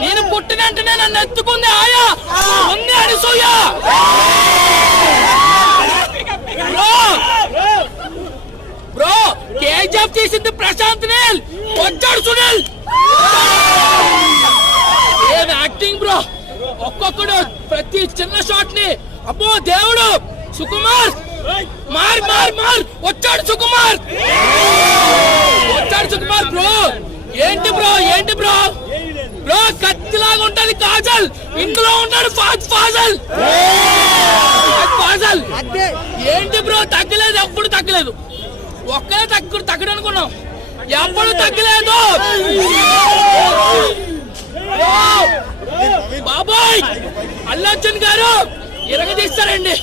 నేను పుట్టిన వెంటనే నన్ను ఎత్తుకుంది ఆయా ఉంది అడిసూయ. బ్రో కేజీఎఫ్ చేసింది ప్రశాంత్ నీల్, వచ్చాడు సునీల్. ఏం యాక్టింగ్ బ్రో, ఒక్కొక్కడు ప్రతి చిన్న షాట్ ని అబ్బో దేవుడు. సుకుమార్ మార్ మార్ మార్ వచ్చాడు సుకుమార్, వచ్చాడు సుకుమార్. బ్రో ఏంటి బ్రో, ఏంటి బ్రో, బ్రో కత్తిలాగా ఉంటది కాజల్, ఇందులో ఉంటాడు ఫాజల్. ఫాజల్ ఏంటి బ్రో, తగ్గలేదు, ఎప్పుడు తగ్గలేదు. ఒక్కడే తగ్గడు అనుకున్నాం, ఎప్పుడు తగ్గలేదు. బాబాయ్ అల్లు అర్జున్ గారు ఇరగదీస్తారండి.